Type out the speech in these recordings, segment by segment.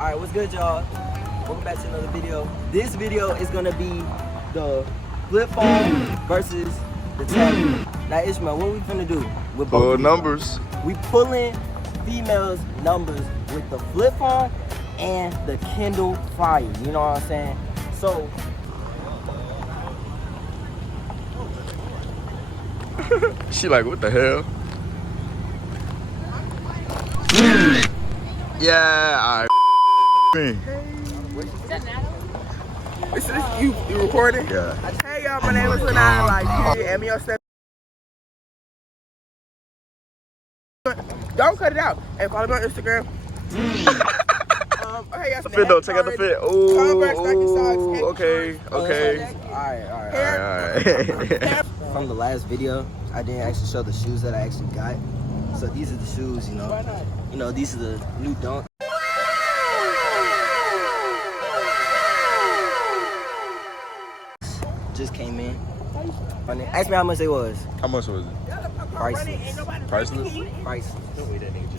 Alright, what's good, y'all? Welcome back to another video. This video is gonna be the flip phone versus the tablet. Now, Ishmael, what we finna do with both numbers? We pulling females' numbers with the flip phone and the Kindle Fire. You know what I'm saying? So, she like, what the hell? Yeah, alright. Is this you recording? Yeah. Hey y'all, my name is Lanai. Like, you add me on Snap. Don't cut it out. Hey, follow me on Instagram. Hey, y'all. Fit though, check out the fit. Ooh, okay. Alright. From the last video, I didn't actually show the shoes that I actually got. So these are the shoes, you know. Why not? You know, these are the new Dunk. Just came in. Funny. Ask me how much they was. How much was it? Priceless. Priceless? Priceless.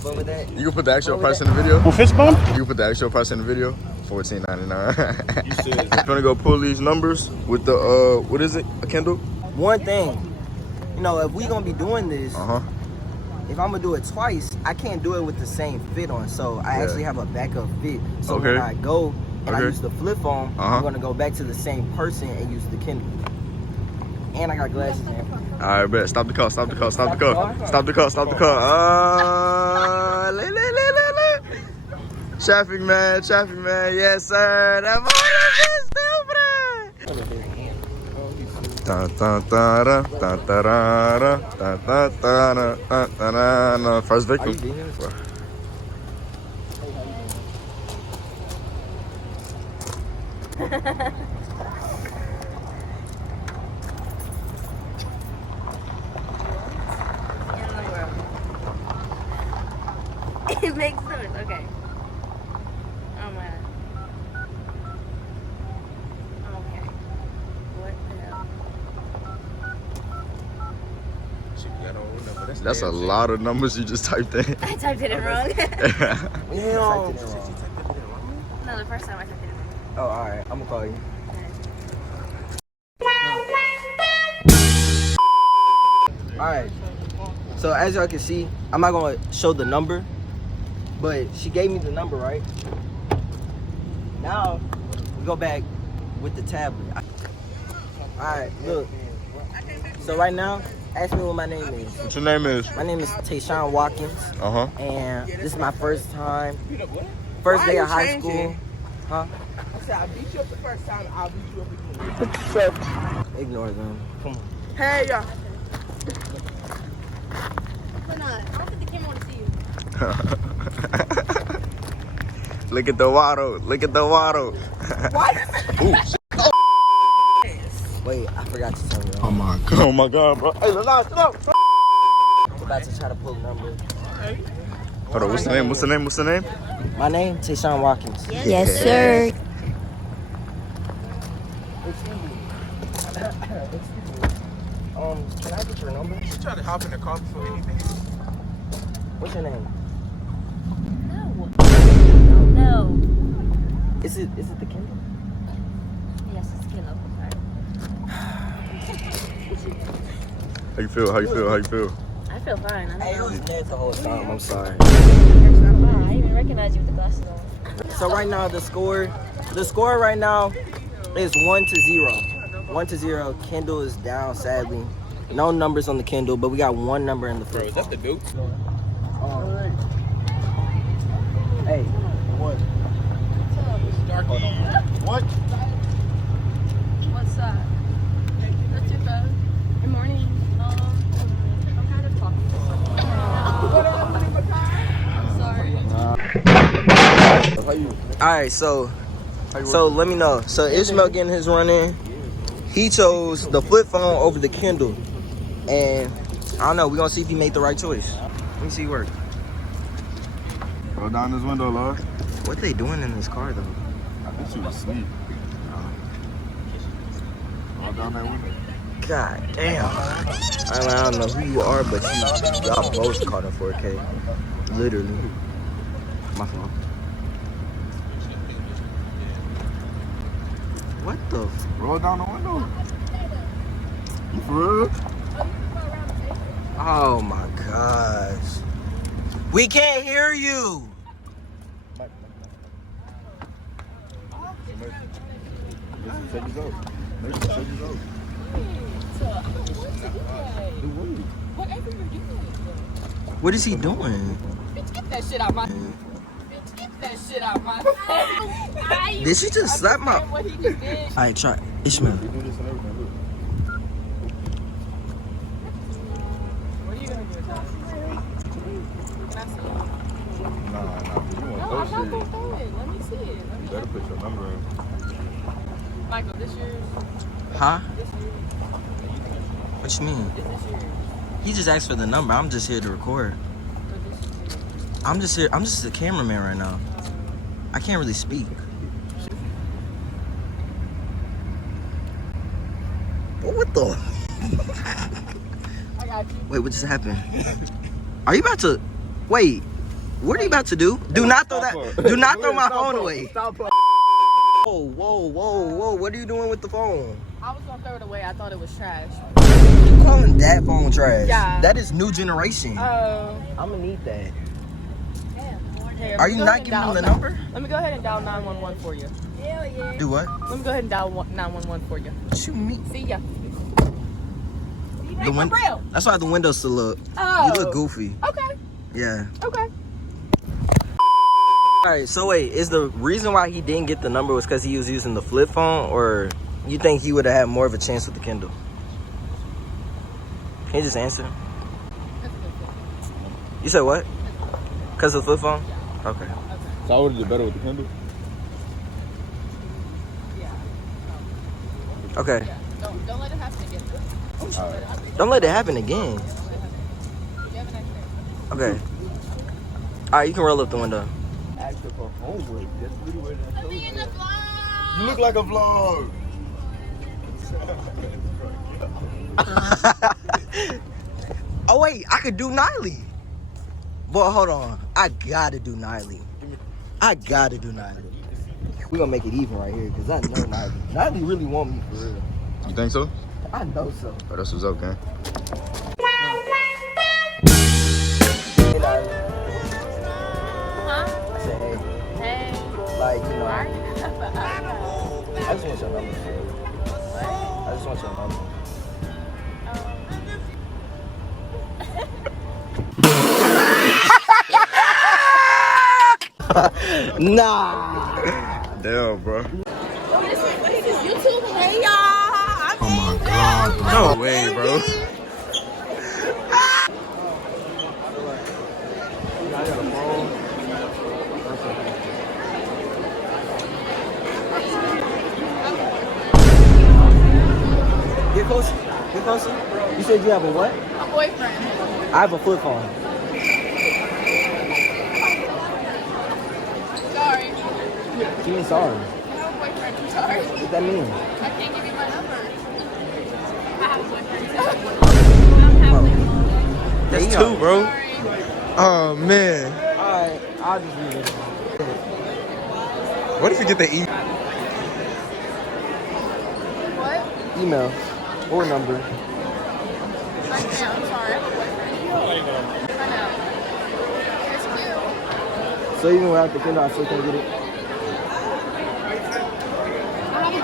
But with that, You can put the actual price in the video? Well, fist bump? You can put the actual price in the video? $14.99. You said. I'm gonna go pull these numbers with the, what is it? A Kindle? one thing, you know, if we gonna be doing this, Uh-huh. if I'm gonna do it twice, I can't do it with the same fit on. So I actually have a backup fit. So when I go and I use the flip phone, I'm gonna go back to the same person and use the Kindle. And I got glasses in. Alright, bet. Stop the car. Stop the car. Stop the car. Stop the car. Stop the car. Traffic man. Traffic man. Yes, sir. That morning is stupid. First victim. It makes sense. Okay. Oh my. Okay. What the hell? That's a lot of numbers you just typed in. I typed it in wrong. No. No, the first time I typed it in wrong. Oh, alright. I'm gonna call you. Alright. So as y'all can see, I'm not gonna show the number, but she gave me the number, right? Now we go back with the tablet. Alright, look. So right now, ask me what my name is. What your name is? My name is Tayshawn Watkins. Uh-huh. And this is my first time. First day of high school. Huh? I said, I beat you up the first time, I'll beat you up again. Ignore them. Come on. Hey y'all. Why not? I don't think the camera want to see you. Look at the waddle. Look at the waddle. Why? Ooh. Wait, I forgot to tell you. Oh my god. Oh my god, bro. Hey, Lanai, sit up. I'm about to try to pull the number. Hold on, what's the name? What's the name? What's the name? My name, Tayshawn Watkins. Yes, sir. Can I get your number? You trying to hop in the car before anything? What's your name? No. Is it the Kindle? Yes, it's Kindle. How you feel? How you feel? How you feel? I feel fine. Hey, it was dead the whole time. I'm sorry. I didn't even recognize you with the glasses on. So right now the score right now is 1-0. 1-0. Kindle is down, sadly. No numbers on the Kindle, but we got one number in the flip. Is that the Duke? Hey, What? What? What's up? That's your phone. Good morning. I'm kind of talking to Sorry. all right. So let me know. So Ishmael getting his run in. He chose the flip phone over the Kindle, and I don't know. We're gonna see if he made the right choice. Let me see work. Roll down this window, Lord. What they doing in this car though? I think she was asleep. Roll down that window. God damn. I don't know who you are, but y'all both caught in 4K. Literally. My fault. What the? Roll down the window. You for real? Oh my gosh. We can't hear you. Check this out. Whatever you're doing. What is he doing? Bitch, get that shit out my face. Bitch, get that shit out my face. Did she just slap my? What he just did. Alright, try Ishmael. We do this and everything. Look. What are you gonna do with that? Can I see it? Nah. You want No, I'm not gonna throw it. Let me see it. You better put your number in. Michael, this yours? Huh? This yours? What you mean? Is this yours? He just asked for the number. I'm just here to record. But this is yours. I'm just here. I'm just a cameraman right now. I can't really speak. What the? I got you. Wait, what just happened? Are you about to? Wait. What are you about to do? Do not throw that. Do not throw my phone away. Stop. Whoa. What are you doing with the phone? I was gonna throw it away. I thought it was trash. You calling that phone trash? Yeah. That is new generation. Oh. I'm gonna need that. Here, Are let me you go not ahead and giving dial him the nine- number? Let me go ahead and dial 911 for you. Hell yeah. Do what? Let me go ahead and dial 911 for you. What you mean? See ya. The window. That's why the windows still look. Oh. You look goofy. Okay. Yeah. Okay. All right. So wait, is the reason why he didn't get the number was because he was using the flip phone, or you think he would have had more of a chance with the Kindle? Can you just answer? You said what? Because of the flip phone? Okay. So I would have did better with the Kindle. Okay. Don't let it happen again. Don't let it happen again. Okay. All right, you can roll up the window. Asking for homework. That's really what I told you. You look like a vlog. Oh wait, I could do Niley. But hold on, I gotta do Niley. We're gonna make it even right here, because I know Niley. Niley really want me for real. You think so? I know so. Oh, that's what's up, gang. Hey Niley. Huh? I said hey. Hey. Like, you know, Why are you I just want your number. I just want your number. Nah. Damn, bro. This is YouTube. Hey, y'all. Oh my God, bro. No way, bro. Get closer. You said you have a what? A boyfriend. I have a flip phone. Sorry. You mean sorry? I have a boyfriend. I'm sorry. What that mean? I can't give you my number. I have a boyfriend. That's two, bro. Sorry. Oh, man. Alright, I'll just leave it. What if you get the email? What? Email or number. I can't. I'm sorry. I have a boyfriend. I know. It's cute. So even without the Kindle, I still can't get it. I have a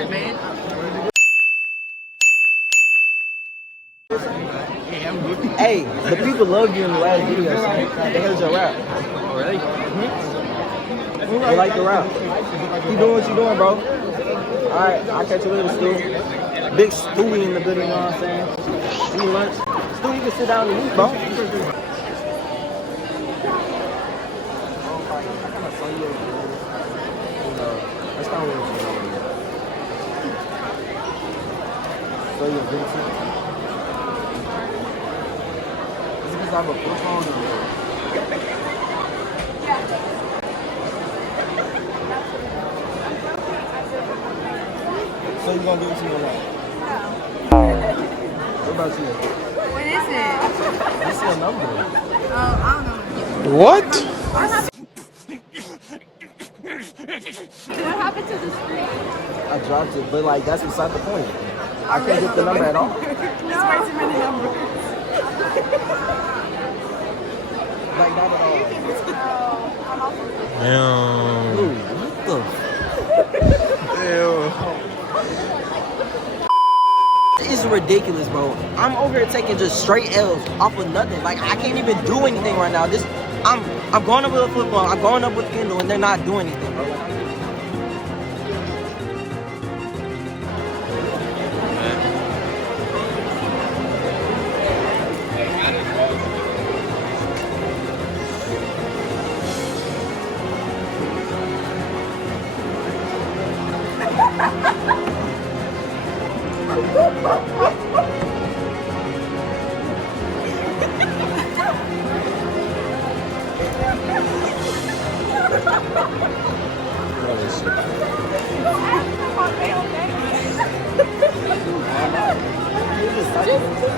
boyfriend. Hey, the people loved you in the last video. They heard your rap. Really? They like the rap. Keep doing what you doing, bro. Alright, I'll catch you later, Stu. Big Stewie in the building, you know what I'm saying? See you lunch. Stu, you can sit down and eat, bro. That's not what it's doing. So you're good too? Is it because I have a flip phone or? So you gonna give it to me or not? What about you? What is it? I see a number. Oh, I don't know. What? What happened to the screen? I dropped it, but like that's beside the point. I can't get the number at all. There's way too many numbers. Like not at all. Damn. Dude, what the? This is ridiculous, bro. I'm over here taking just straight L's off of nothing. Like I can't even do anything right now. I'm going up with a flip phone. I'm going up with Kindle, and they're not doing anything, bro.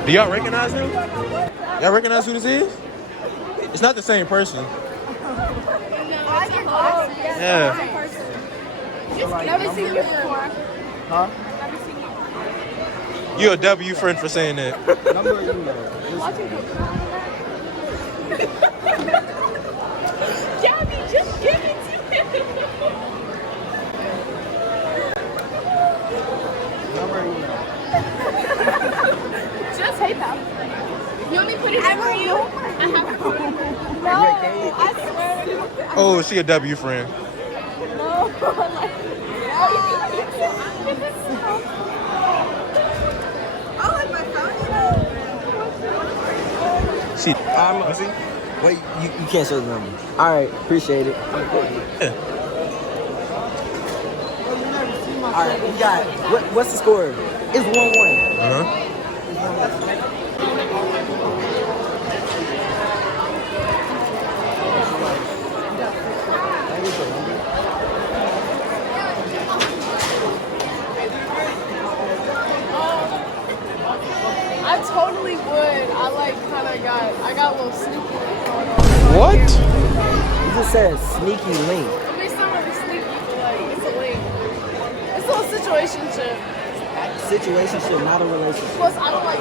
Do y'all recognize him? Y'all recognize who this is? It's not the same person. Yeah. Never seen you before. Huh? You're a W friend for saying that. Number or email? Gabby, just give it to him. Number or email? Just PayPal. You want me to put it in for you? I have to put it in. No, I swear. Oh, she a W friend. No, like, I like my phone. She. Wait, you can't show the number. All right, appreciate it. All right, we got what's the score? It's 1-1. Uh-huh. I totally would. I got a little sneaky going on. What? You just said sneaky link. I mean, it's not really sneaky, but like, it's a link. It's a little situationship. Situationship, not a relationship. Plus, I don't like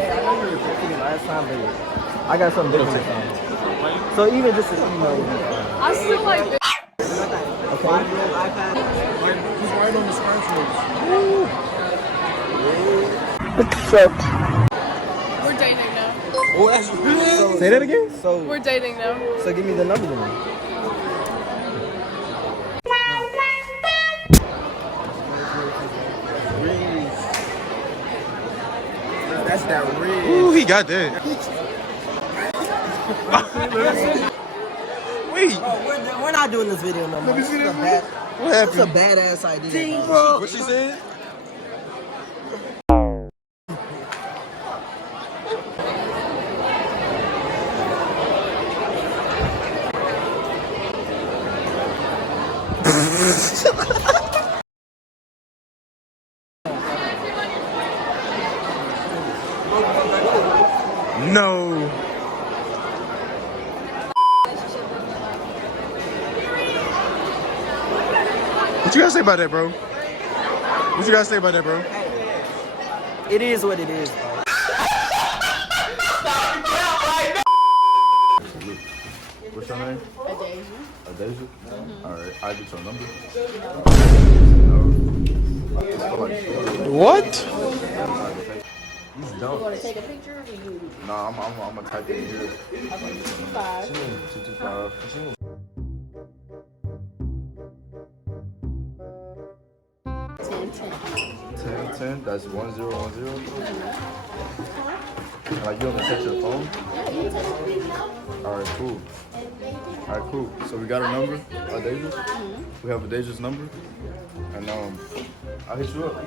I know you were joking last time, but I got something different this time. So even just an email. I still like this. Okay. He's right on the screen. We're dating now. Say that again? So We're dating now. So give me the number then. That's that red. Ooh, he got that. Wait. Bro, we're not doing this video no more. This is a bad, What that's a happened? badass idea. What she said? No. What you gotta say about that, bro? What you gotta say about that, bro? It is what it is, bro. What's your name? Adasia. Alright, I get your number. What? You want to take a picture or you? No, I'm gonna type it in here. 225. 10, that's 1010. Like you want to text your phone? Alright, cool. Alright, cool. So we got a number, Adasia. We have Adasia's number. And I'll hit you up.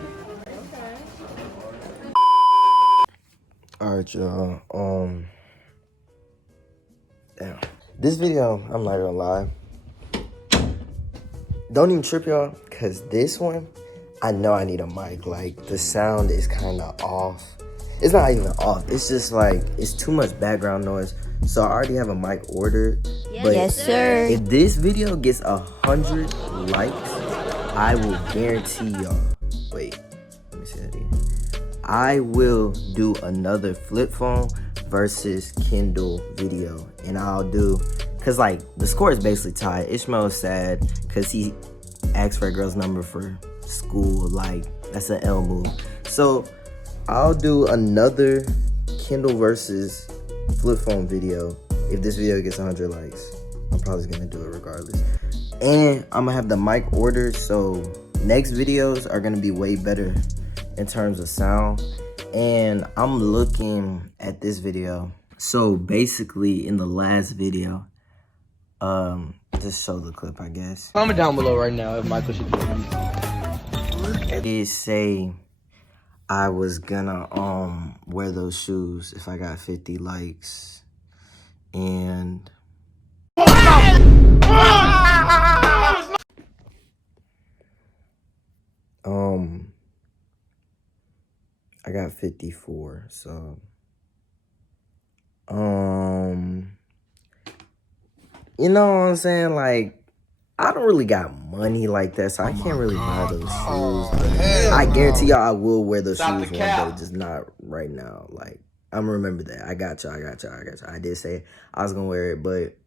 Alright, y'all. Damn. This video, I'm not gonna lie. Don't even trip, y'all, because this one, I know I need a mic. Like, the sound is kind of off. It's not even off. It's just like, it's too much background noise. So I already have a mic ordered. But Yes, sir. if this video gets 100 likes, I will guarantee y'all. Wait, let me say that again. I will do another flip phone versus Kindle video. And I'll do, cause like the score is basically tied. Ishmael's sad cause he asked for a girl's number for school. Like, that's an L move. So I'll do another Kindle versus flip phone video. If this video gets 100 likes, I'm probably gonna do it regardless. And I'm gonna have the mic ordered, so next videos are gonna be way better in terms of sound. And I'm looking at this video. So basically in the last video, just show the clip, I guess. Comment down below right now if Michael should do it. It say I was gonna wear those shoes if I got 50 likes. And I got 54, so you know what I'm saying? Like, I don't really got money like that, so I can't really buy those shoes. But I guarantee y'all I will wear those shoes one day, just not right now. Like, I'm gonna remember that. I got y'all. I did say I was gonna wear it, but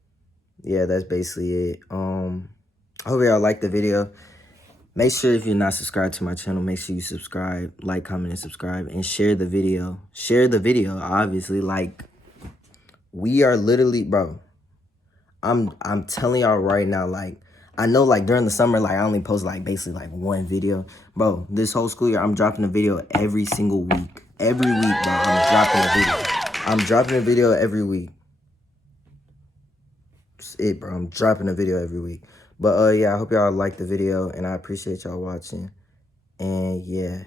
yeah, that's basically it. I hope y'all liked the video. Make sure if you're not subscribed to my channel, make sure you subscribe, like, comment, and subscribe, and share the video. Share the video, obviously. Like, we are literally, bro, I'm telling y'all right now, like, I know, like, during the summer, like, I only post, like, basically, like, one video. Bro, this whole school year, I'm dropping a video every single week. Every week, bro, I'm dropping a video. I'm dropping a video every week. That's it, bro. I'm dropping a video every week. But, yeah, I hope y'all liked the video, and I appreciate y'all watching. And, yeah.